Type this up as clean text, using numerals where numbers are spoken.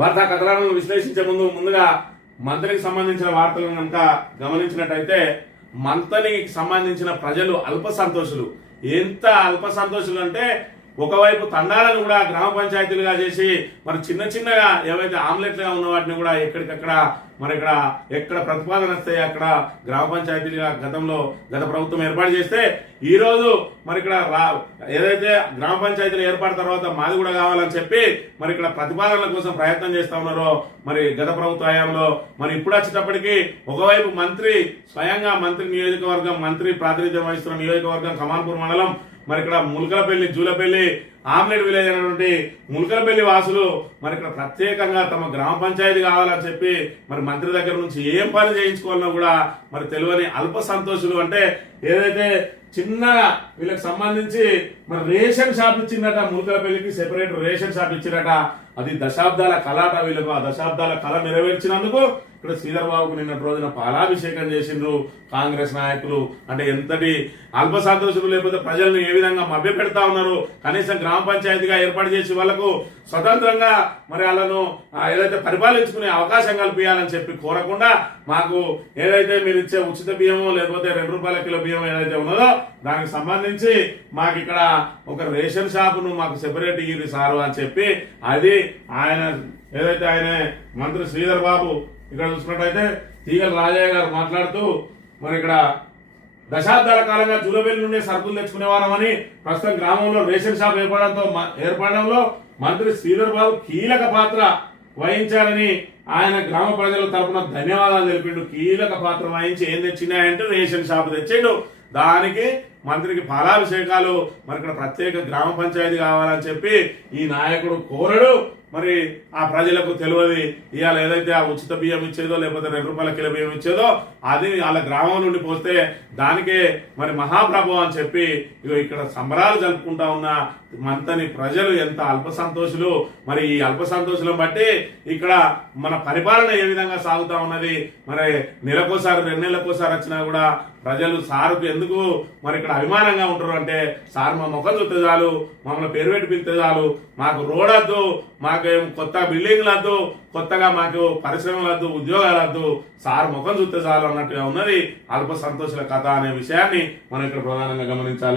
వార్తా కథనాలను విశ్లేషించే ముందుగా మంత్రికి సంబంధించిన వార్తలను కనుక గమనించినట్టయితే మంత్రికి సంబంధించిన ప్రజలు అల్ప సంతోషులు. ఎంత అల్ప సంతోషులు అంటే ఒకవైపు తండాలను కూడా గ్రామ పంచాయతీలుగా చేసి మరి చిన్నగా ఏవైతే ఆమ్లెట్లుగా ఉన్న వాటిని కూడా ఎక్కడికక్కడ మరి ఎక్కడ ప్రతిపాదన వస్తాయి అక్కడ గ్రామ పంచాయతీలుగా గత ప్రభుత్వం ఏర్పాటు చేస్తే ఈ రోజు మరి ఇక్కడ ఏదైతే గ్రామ పంచాయతీలు ఏర్పాటు తర్వాత మాది కూడా కావాలని చెప్పి మరి ఇక్కడ ప్రతిపాదనల కోసం ప్రయత్నం చేస్తా ఉన్నారో మరి గత ప్రభుత్వ హయాంలో మరి ఇప్పుడు వచ్చేటప్పటికి ఒకవైపు స్వయంగా మంత్రి నియోజకవర్గం మంత్రి ప్రాతినిధ్యం వహిస్తున్న నియోజకవర్గం కమాన్పూర్ మండలం మరి ఇక్కడ ములకలపల్లి జూలపల్లి ఆమ్లెట్ విలేజ్ అయినటువంటి ములకలపల్లి వాసులు మరి ఇక్కడ ప్రత్యేకంగా తమ గ్రామ పంచాయతీ కావాలని చెప్పి మరి మంత్రి దగ్గర నుంచి ఏం పని చేయించుకోవాలన్నా కూడా మరి తెలియని అల్ప సంతోషులు. అంటే ఏదైతే చిన్నగా వీళ్ళకి సంబంధించి మరి రేషన్ షాప్ ఇచ్చిందట, ములకలపల్లికి సెపరేట్ రేషన్ షాప్ ఇచ్చిందట. అది దశాబ్దాల కళాట. వీళ్ళకు ఆ దశాబ్దాల కళ నెరవేర్చినందుకు ఇక్కడ శ్రీధర్ బాబుకు నిన్నటి రోజున పాలాభిషేకం చేసిండ్రు కాంగ్రెస్ నాయకులు. అంటే ఎంతటి అల్ప సంతోషులు, లేకపోతే ప్రజలను ఏ విధంగా మభ్య పెడతా ఉన్నారు. కనీసం గ్రామ పంచాయతీగా ఏర్పాటు చేసి వాళ్లకు స్వతంత్రంగా మరి వాళ్ళను ఏదైతే పరిపాలించుకునే అవకాశం కల్పించాలని చెప్పి కోరకుండా మాకు ఏదైతే మీరు ఇచ్చే ఉచిత బియ్యమో లేకపోతే ₹2 కిలో బియ్యం ఏదైతే ఉన్నదో దానికి సంబంధించి మాకు ఇక్కడ ఒక రేషన్ షాపును మాకు సెపరేట్ ఇయ్యి సారు అని చెప్పి అది ఆయన మంత్రి శ్రీధర్ బాబు ఇక్కడ చూసుకున్నట్టయితే తీగల రాజయ్య గారు మాట్లాడుతూ మరి ఇక్కడ దశాబ్దాల కాలంగా జూలపల్లి నుండి సరుకులు తెచ్చుకునేవారమని ప్రస్తుతం గ్రామంలో రేషన్ షాప్ ఏర్పడడంలో మంత్రి శ్రీధర్ బాబు కీలక పాత్ర వహించాలని ఆయన గ్రామ ప్రజల తరఫున ధన్యవాదాలు తెలిపిండు. కీలక పాత్ర వహించి ఏం తెచ్చినాయంటే రేషన్ షాప్ తెచ్చిండు. దానికి మంత్రికి పాలాభిషేకాలు. మరి ఇక్కడ ప్రత్యేక గ్రామ పంచాయతీ కావాలని చెప్పి ఈ నాయకుడు కోరడు. మరి ఆ ప్రజలకు తెలియదు ఇవాళ ఏదైతే ఆ ఉచిత బియ్యం ఇచ్చేదో లేకపోతే ₹2 కిలో బియ్యం ఇచ్చేదో అది వాళ్ళ గ్రామం నుండి పోస్తే దానికే మరి మహాప్రభు అని చెప్పి ఇక్కడ సంబరాలు జరుపుకుంటా ఉన్న మంతని ప్రజలు ఎంత అల్ప సంతోషులు. మరి ఈ అల్ప సంతోషులను బట్టి ఇక్కడ మన పరిపాలన ఏ విధంగా సాగుతా ఉన్నది. మరి నెలకోసారి 2 నెలలకోసారి వచ్చినా కూడా ప్రజలు సారుకు ఎందుకు మరి ఇక్కడ అభిమానంగా ఉంటారు అంటే సార్ మా ముఖం చూస్తే చాలు, మమ్మల్ని పేరు పెట్టి పిలితే చాలు, మాకు రోడ్ వద్దు, మాకేం కొత్త బిల్డింగ్లు వద్దు, కొత్తగా మాకు పరిశ్రమలు వద్దు, ఉద్యోగాలు వద్దు, సార్ ముఖం చూస్తే చాలు అన్నట్టుగా ఉన్నది అల్ప సంతోషుల కథ అనే విషయాన్ని మనం ఇక్కడ ప్రధానంగా గమనించాలి.